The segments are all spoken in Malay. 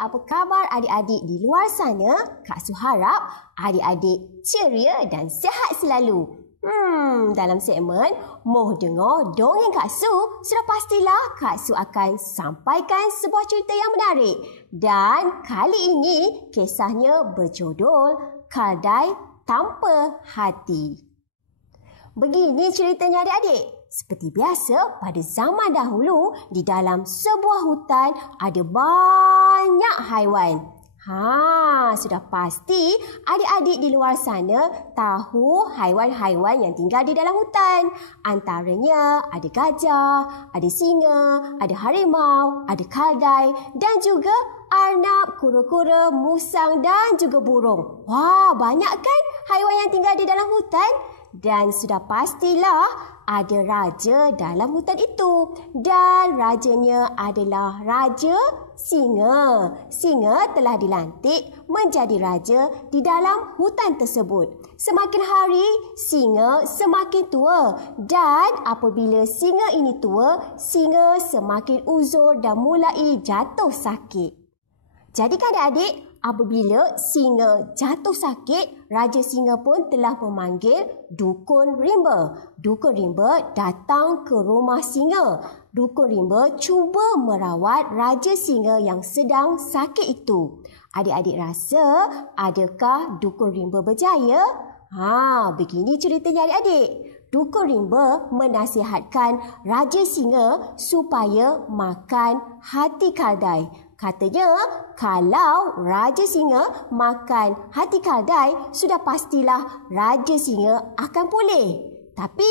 apa khabar adik-adik di luar sana? Kak Su harap adik-adik ceria dan sihat selalu. Dalam segmen Moh Dengar Dongeng Kak Su, sudah pastilah Kak Su akan sampaikan sebuah cerita yang menarik. Dan kali ini kisahnya berjudul Keldai Tanpa Hati. Begini ceritanya adik-adik. Seperti biasa, pada zaman dahulu, di dalam sebuah hutan ada banyak haiwan. Sudah pasti adik-adik di luar sana tahu haiwan-haiwan yang tinggal di dalam hutan. Antaranya ada gajah, ada singa, ada harimau, ada keldai dan juga arnab, kura-kura, musang dan juga burung. Wah, banyak kan haiwan yang tinggal di dalam hutan? Dan sudah pastilah ada raja dalam hutan itu. Dan rajanya adalah Raja Singa. Singa telah dilantik menjadi raja di dalam hutan tersebut. Semakin hari, singa semakin tua. Dan apabila singa ini tua, singa semakin uzur dan mulai jatuh sakit. Jadi kan adik-adik, apabila singa jatuh sakit, Raja Singa pun telah memanggil Dukun Rimba. Dukun Rimba datang ke rumah singa. Dukun Rimba cuba merawat Raja Singa yang sedang sakit itu. Adik-adik rasa adakah Dukun Rimba berjaya? Begini ceritanya adik-adik. Dukun Rimba menasihatkan Raja Singa supaya makan hati keldai. Katanya, kalau Raja Singa makan hati keldai, sudah pastilah Raja Singa akan pulih. Tapi,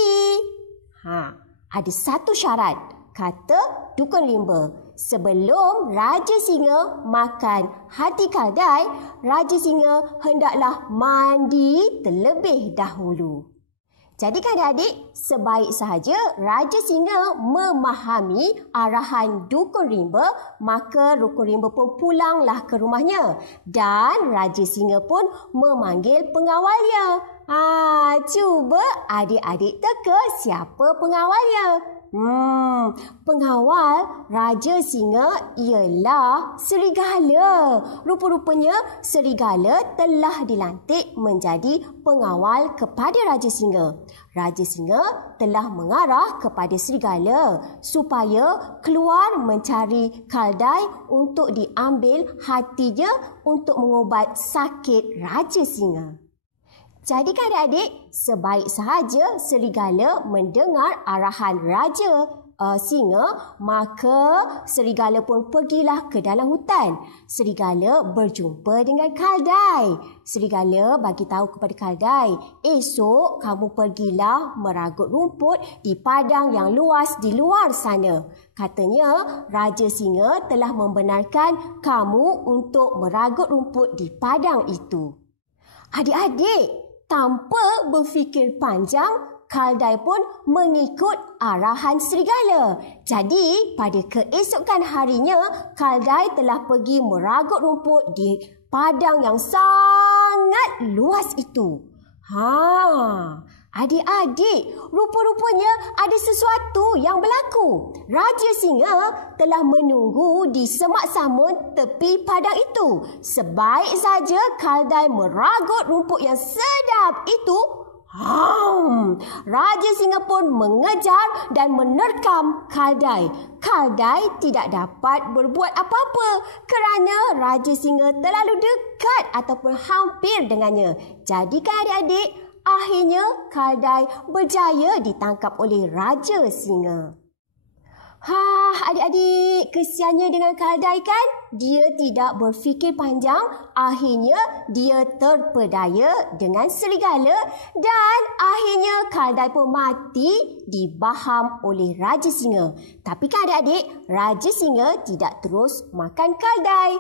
ada satu syarat, kata Dukun Rimba. Sebelum Raja Singa makan hati keldai, Raja Singa hendaklah mandi terlebih dahulu. Jadi kan adik-adik, sebaik sahaja Raja Singa memahami arahan Dukun Rimba, maka Dukun Rimba pun pulanglah ke rumahnya. Dan Raja Singa pun memanggil pengawalnya. Cuba adik-adik teka siapa pengawalnya. Pengawal Raja Singa ialah serigala. Rupa-rupanya serigala telah dilantik menjadi pengawal kepada Raja Singa. Raja Singa telah mengarah kepada serigala supaya keluar mencari keldai untuk diambil hatinya untuk mengubat sakit Raja Singa. Jadi kan adik-adik, sebaik sahaja serigala mendengar arahan Raja Singa, maka serigala pun pergilah ke dalam hutan. Serigala berjumpa dengan keldai. Serigala bagi tahu kepada keldai, esok kamu pergilah meragut rumput di padang yang luas di luar sana. Katanya, Raja Singa telah membenarkan kamu untuk meragut rumput di padang itu. Adik-adik, tanpa berfikir panjang, keldai pun mengikut arahan serigala. Jadi, pada keesokan harinya, keldai telah pergi meragut rumput di padang yang sangat luas itu. Adik-adik, rupa-rupanya ada sesuatu yang berlaku. Raja Singa telah menunggu di semak samun tepi padang itu. Sebaik saja keldai meragut rumput yang sedap itu, Raja Singa pun mengejar dan menerkam keldai. Keldai tidak dapat berbuat apa-apa kerana Raja Singa terlalu dekat ataupun hampir dengannya. Jadi kan adik-adik, akhirnya keldai berjaya ditangkap oleh Raja Singa. Adik-adik, kesiannya dengan keldai kan? Dia tidak berfikir panjang, akhirnya dia terpedaya dengan serigala dan akhirnya keldai pun mati dibaham oleh Raja Singa. Tapi kan adik-adik, Raja Singa tidak terus makan keldai.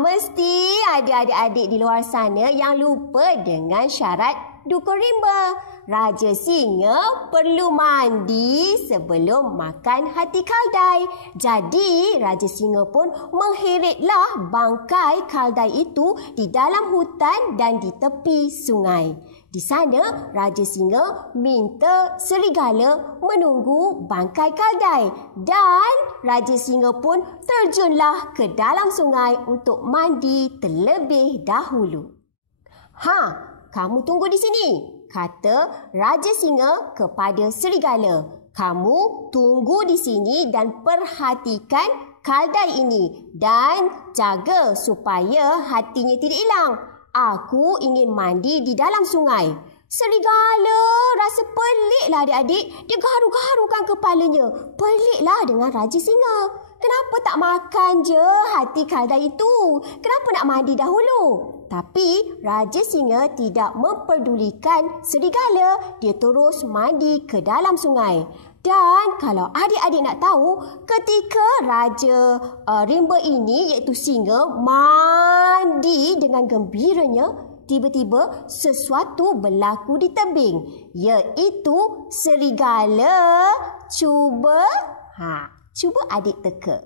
Mesti ada adik-adik di luar sana yang lupa dengan syarat Dukun Rimba. Raja Singa perlu mandi sebelum makan hati keldai. Jadi, Raja Singa pun mengheretlah bangkai keldai itu di dalam hutan dan di tepi sungai. Di sana, Raja Singa minta serigala menunggu bangkai keldai dan Raja Singa pun terjunlah ke dalam sungai untuk mandi terlebih dahulu. Kamu tunggu di sini, kata Raja Singa kepada serigala. Kamu tunggu di sini dan perhatikan keldai ini dan jaga supaya hatinya tidak hilang. Aku ingin mandi di dalam sungai. Serigala rasa peliklah adik-adik. Dia garu-garukan kepalanya. Peliklah dengan Raja Singa. Kenapa tak makan je hati keldai itu? Kenapa nak mandi dahulu? Tapi Raja Singa tidak memperdulikan serigala. Dia terus mandi ke dalam sungai. Dan kalau adik-adik nak tahu, ketika Raja Rimba ini iaitu singa mandi dengan gembiranya, tiba-tiba sesuatu berlaku di tebing, iaitu serigala cuba adik teka.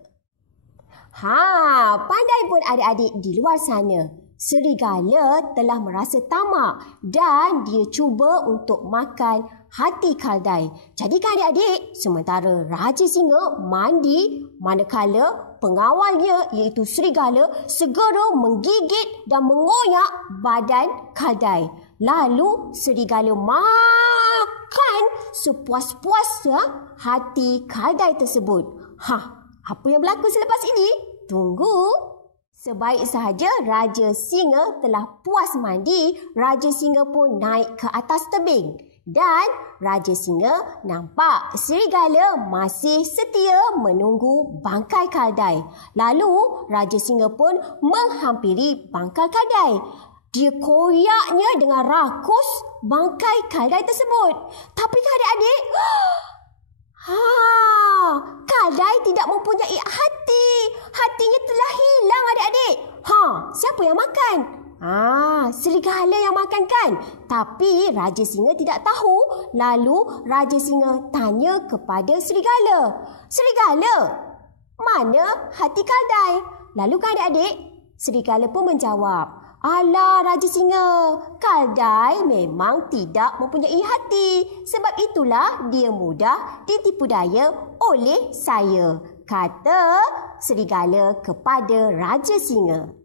Pandai pun adik-adik di luar sana. Serigala telah merasa tamak dan dia cuba untuk makan hati keldai. Jadi kan adik-adik, sementara Raja Singa mandi, manakala pengawalnya iaitu serigala segera menggigit dan mengoyak badan keldai. Lalu serigala makan sepuas-puasnya hati keldai tersebut. Apa yang berlaku selepas ini? Tunggu. Sebaik sahaja Raja Singa telah puas mandi, Raja Singa pun naik ke atas tebing. Dan Raja Singa nampak serigala masih setia menunggu bangkai keldai. Lalu Raja Singa pun menghampiri bangkai keldai. Dia koyaknya dengan rakus bangkai keldai tersebut. Tapi kan adik-adik, keldai tidak mempunyai hati. Hatinya telah hilang adik-adik. Siapa yang makan? Serigala yang makan kan? Tapi Raja Singa tidak tahu. Lalu Raja Singa tanya kepada serigala. Serigala, mana hati keldai? Lalu kan adik-adik, serigala pun menjawab. Alah Raja Singa, keldai memang tidak mempunyai hati. Sebab itulah dia mudah ditipu daya oleh saya, kata serigala kepada Raja Singa.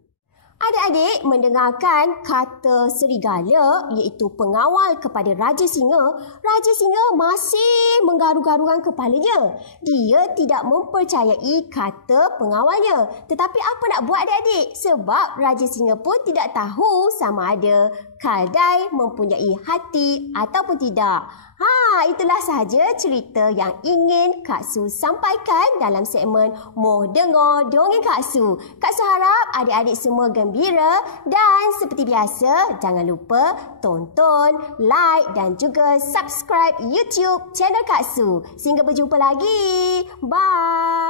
Adik-adik mendengarkan kata serigala iaitu pengawal kepada Raja Singa. Raja Singa masih menggaru-garukan kepalanya. Dia tidak mempercayai kata pengawalnya. Tetapi apa nak buat adik-adik? Sebab Raja Singa pun tidak tahu sama ada keldai mempunyai hati ataupun tidak. Itulah sahaja cerita yang ingin Kak Su sampaikan dalam segmen Moh Dengar Dongeng Kak Su. Kak Su harap adik-adik semua gembira dan seperti biasa jangan lupa tonton, like dan juga subscribe YouTube channel Kak Su. Sehingga berjumpa lagi. Bye.